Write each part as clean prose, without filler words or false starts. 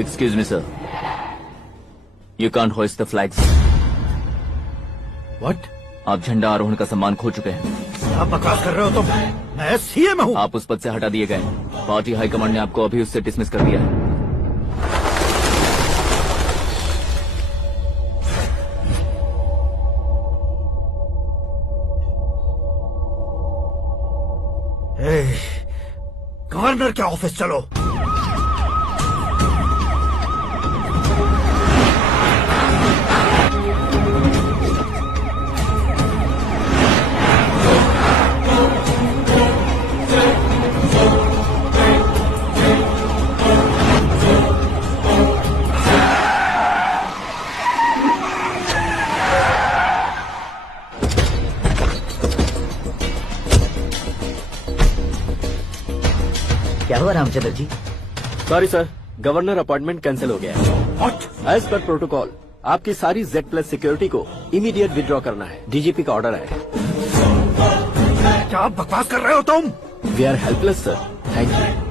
Excuse me, sir. You can't hoist the flags. What? आप झंडा आरोहण का सम्मान खो चुके हैं। आप बकवास कर रहे हो तुम? मैं सीएम हूँ। आप उस पद से हटा दिए गए। पार्टी हाईकमांड ने आपको अभी उससे डिसमिस कर दिया है। गवर्नर के ऑफिस चलो। क्या हुआ Ramchandra ji? Sorry sir, governor appointment cancel हो गया है। What? एज पर प्रोटोकॉल आपकी सारी Z+ सिक्योरिटी को इमीडिएट विड्रॉ करना है। डीजीपी का ऑर्डर है। क्या बकवास कर रहे हो तुम? We are helpless sir, thank you.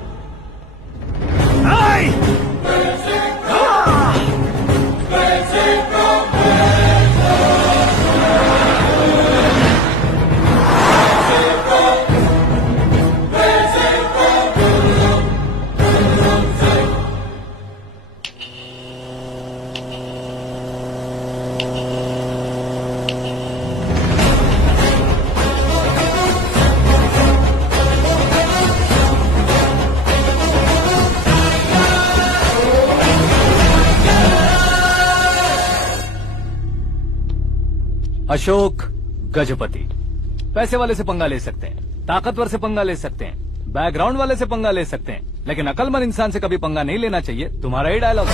Ashok Gajapati पैसे वाले से पंगा ले सकते हैं, ताकतवर से पंगा ले सकते हैं, बैकग्राउंड वाले से पंगा ले सकते हैं, लेकिन अकलमंद इंसान से कभी पंगा नहीं लेना चाहिए। तुम्हारा ही डायलॉग।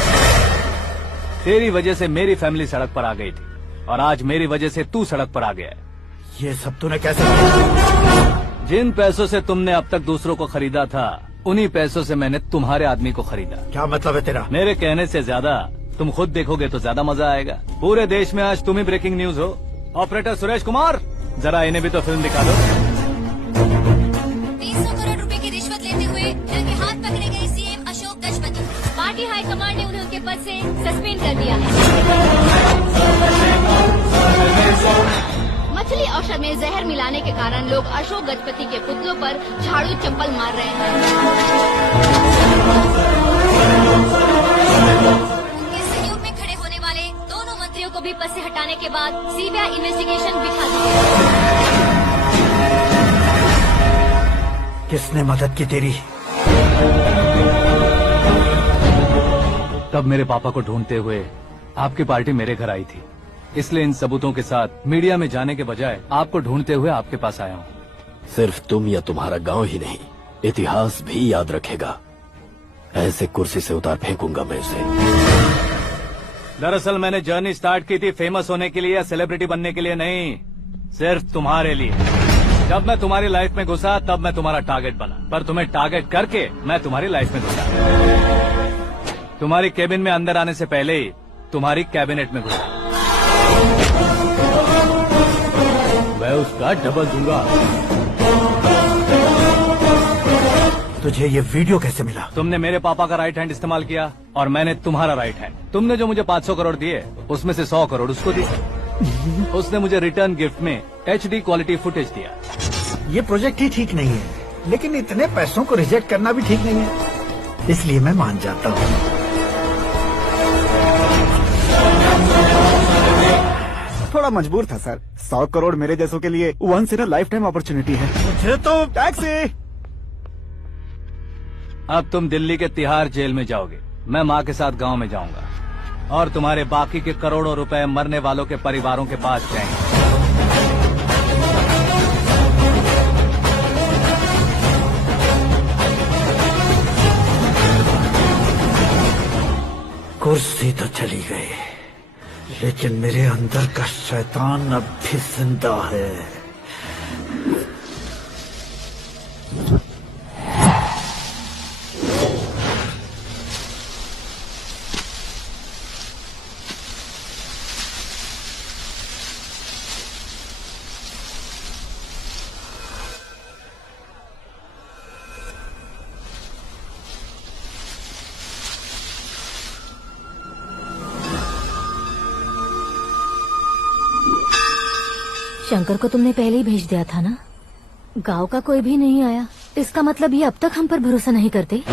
तेरी वजह से मेरी फैमिली सड़क पर आ गई थी और आज मेरी वजह से तू सड़क पर आ गया है। ये सब तूने कैसे किया? जिन पैसों से तुमने अब तक दूसरों को खरीदा था, उन्हीं पैसों से मैंने तुम्हारे आदमी को खरीदा। क्या मतलब है तेरा? मेरे कहने से ज्यादा तुम खुद देखोगे तो ज्यादा मजा आएगा। पूरे देश में आज तुम ही ब्रेकिंग न्यूज हो। ऑपरेटर सुरेश कुमार, जरा इन्हें भी तो फिल्म दिखा दो। 300 करोड़ रुपए की रिश्वत लेते हुए इनके हाथ पकड़े गए CM Ashok Gajapati. Party high command ने उन्हें उनके पद से सस्पेंड कर दिया है। मछली औषध में जहर मिलाने के कारण लोग अशोक गजपति के पुतलों पर झाड़ू चप्पल मार रहे हैं। उनके सहयोग में खड़े होने वाले दोनों मंत्रियों को भी पद से हटाने के बाद सीबीआई इन्वेस्टिगेशन बिठा दी है। किसने मदद की तेरी? तब मेरे पापा को ढूंढते हुए आपकी पार्टी मेरे घर आई थी, इसलिए इन सबूतों के साथ मीडिया में जाने के बजाय आपको ढूंढते हुए आपके पास आया हूँ। सिर्फ तुम या तुम्हारा गांव ही नहीं, इतिहास भी याद रखेगा। ऐसे कुर्सी से उतार फेंकूंगा मैं उसे। दरअसल मैंने जर्नी स्टार्ट की थी फेमस होने के लिए या सेलिब्रिटी बनने के लिए नहीं, सिर्फ तुम्हारे लिए। जब मैं तुम्हारी लाइफ में घुसा तब मैं तुम्हारा टारगेट बना, पर तुम्हें टारगेट करके मैं तुम्हारी लाइफ में घुसा। तुम्हारी केबिन में अंदर आने से पहले ही तुम्हारी कैबिनेट में घुसा। मैं उसका डबल दूंगा। तुझे ये वीडियो कैसे मिला? तुमने मेरे पापा का राइट हैंड इस्तेमाल किया और मैंने तुम्हारा राइट हैंड। तुमने जो मुझे 500 करोड़ दिए उसमें से 100 करोड़ उसको दिए। उसने मुझे रिटर्न गिफ्ट में HD क्वालिटी फुटेज दिया। ये प्रोजेक्ट ही ठीक नहीं है, लेकिन इतने पैसों को रिजेक्ट करना भी ठीक नहीं है, इसलिए मैं मान जाता हूँ। थोड़ा मजबूर था सर। 100 करोड़ मेरे जैसों के लिए once in a lifetime opportunity है। मुझे तो टैक्सी। अब तुम दिल्ली के तिहाड़ जेल में जाओगे, मैं माँ के साथ गांव में जाऊंगा और तुम्हारे बाकी के करोड़ों रुपए मरने वालों के परिवारों के पास जाएंगे। कुर्सी तो चली गई, लेकिन मेरे अंदर का शैतान अब भी जिंदा है। शंकर को तुमने पहले ही भेज दिया था ना? गांव का कोई भी नहीं आया, इसका मतलब ये अब तक हम पर भरोसा नहीं करते।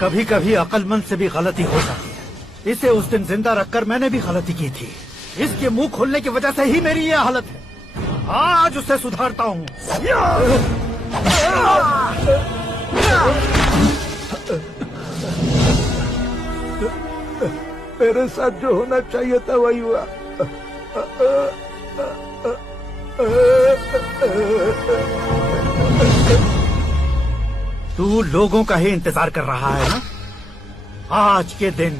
कभी कभी अक्लमंद से भी गलती हो जाती है। इसे उस दिन जिंदा रखकर मैंने भी गलती की थी। इसके मुंह खोलने की वजह से ही मेरी ये हालत है। आज उसे सुधारता हूँ। मेरे साथ जो होना चाहिए था वही हुआ। तू लोगों का ही इंतजार कर रहा है ना? आज के दिन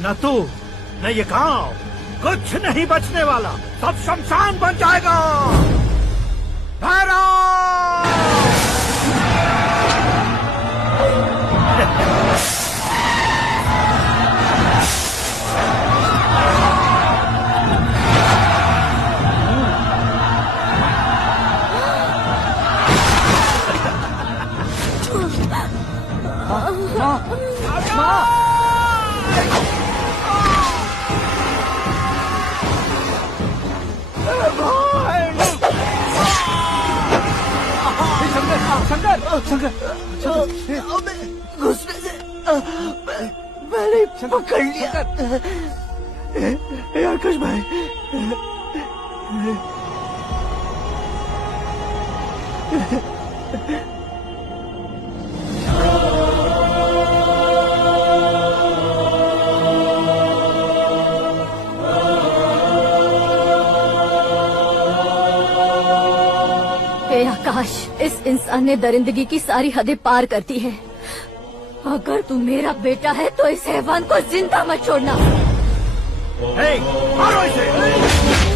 न तू न ये गांव कुछ नहीं बचने वाला, सब शमशान बन जाएगा। भैरव! घुसने से मैंने पकड़ लिया। आकाश भाई, हे आकाश, इस इंसान ने दरिंदगी की सारी हदें पार कर दी है। अगर तू मेरा बेटा है तो इस हैवान को जिंदा मत छोड़ना। हे, मारो इसे!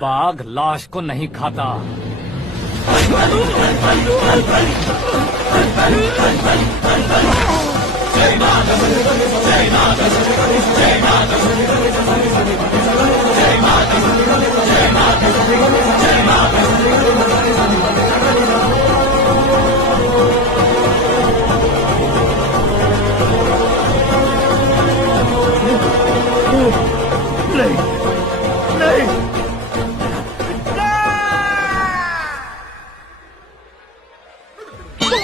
बाघ लाश को नहीं खाता। नहीं नहीं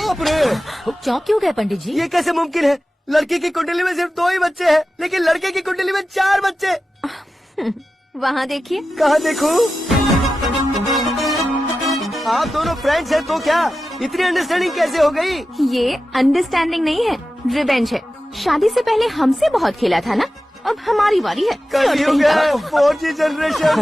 बाप रे, चौंक क्यों गए पंडित जी? ये कैसे मुमकिन है? लड़की की कुंडली में सिर्फ 2 ही बच्चे हैं, लेकिन लड़के की कुंडली में 4 बच्चे। वहाँ देखिए। कहाँ देखूं? आप दोनों फ्रेंड्स हैं तो क्या इतनी अंडरस्टैंडिंग कैसे हो गई? ये अंडरस्टैंडिंग नहीं है, रिवेंज है। शादी से पहले हमसे बहुत खेला था ना, अब हमारी बारी है। कल ही हो गया 4G जनरेशन।